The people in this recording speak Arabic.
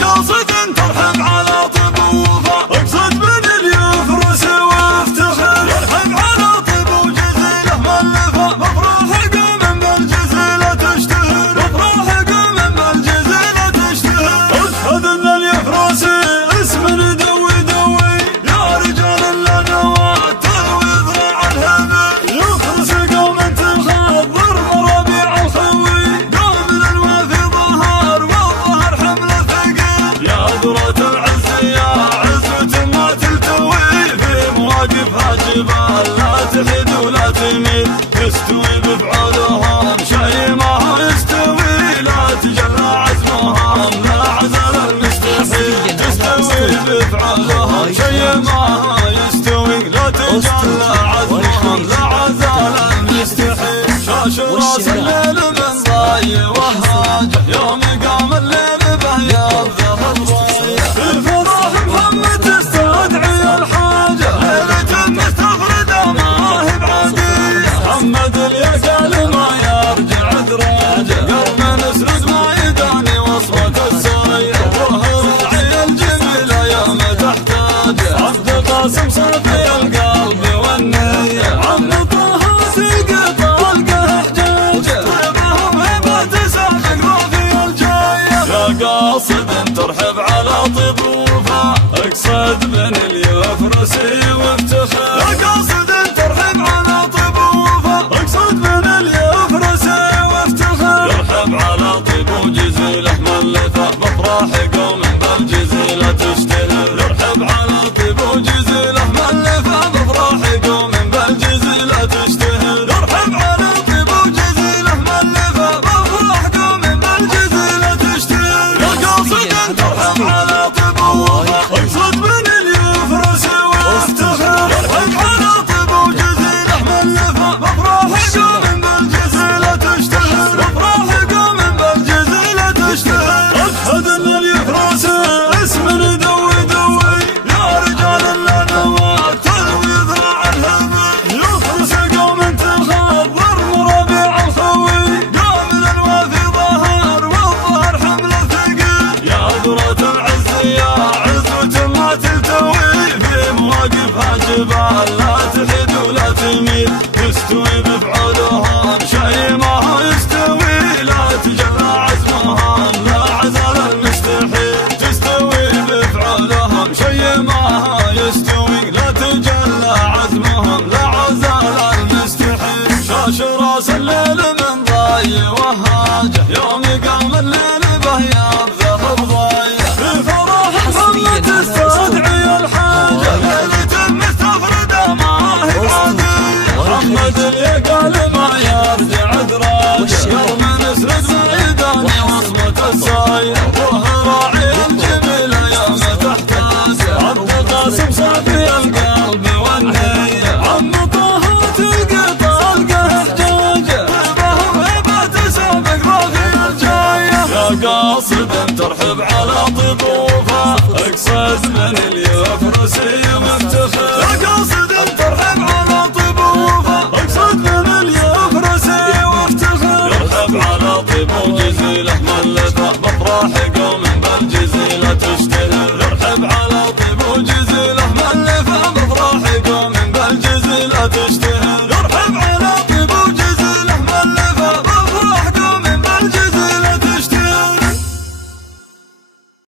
قاصد ترحب على طيب ووفا اقصد من اليفرس وافتخر يرحب على طيب وجزيله ملفه مفروح قوم بالجزيله تشتهر مفروح قوم بالجزيله تشتهر اشهد ان اليفرس اسم دوي دوي يا رجال النواه تروي ذراع الهمل يفرس قوم تخضر مرابيع الخوي قوم الوافي ظهر والظهر حمله ثقيل يا ذرة العز يا عزوة ما تلتوي في مواقفها جبال لا تحد ولا تميل تستوي بفعولهم شيء ما هو يستوي لا تجلى عزمهم لا عزل المستحيل تستوي بفعولهم شيء ما هو يستوي لا تجلى عزمهم لا عزل المستحيل شاش راس الليل من ضاي وهاجه يوم قام الليل بهياض ذهب ضايع الفراح محمد تستدعي الحاجه ليله مستفرده ما هي بعاديه محمد اليقال ما يرجع دراجه قلب نسرد ما يداني وصفه السايع وهو راعي الجميله يوم تحتاجه عبد القاسم صافي القلب والنيه عم طه تلقى طلقه حجاجه طيبهم هبه تسابق رافي الجايه يا قاصد ترحب على طيب ووفا اقصد من اليفرس وافتخر يا قاصد ترحب على طيب ووفا اقصد من اليفرس وافتخر يرحب على طيب وجزيله ملفه مفرح قوم بالجزيله تشتهر يرحب على طيب وجزيله ملفه مفرح قوم بالجزيله تشتهر يرحب على طيب وجزيله ملفه مفرح قوم بالجزيله تشتهر يا قاصد ترحب على طيب ووفا اقصد من اليفرس وافتخر يرحب على طيب وجزيله ملفه مفرح قوم بالجزيله تشتهر مفرح قوم بالجزيله تشتهر اشهد ان اليفرس اسم دوي دوي يا رجال النواه تروي ذراع الهمل يفرس قوم تخضر مرابيع الخوي قوم الوافي ظهر والظهر حمله ثقيل يا ذرة العز يا عزوة ما تلتوي في مواقفها جبال لا تحد ولا تميل تستوي بفعولهم شيء ما هو يستوي لا تجلى عزمهم لا عزل المستحيل تستوي بفعولهم شيء ما هو يستوي لا تجلى عزمهم لا عزل المستحيل شاش راس الليل من ضاي وهاجه يوم قام الليل بهياض ذهب ضايع الفراح محمد تستدعي الحاجه ليله مستفرده ما هي بعاديه محمد اليقال ما يرجع دراجه يوم نسرد بعيداني وصمه السايع وهو راعي الجميله يوم تحتاجه عبد القاسم صافي القلب والنيه عم طه تلقى طلقه حجاجه طيبهم هبه تسابق رافي الجايه يا قاصد ترحب على طيب ووفا اقصد من اليفرس وافتخر يا قاصد ترحب على طيب ووفا اقصد من اليفرس وافتخر يرحب على طيب وجزيله ملفه مفرح قوم بالجزيله تشتهر يرحب على طيب وجزيله ملفه مفرح قوم بالجزيله تشتهر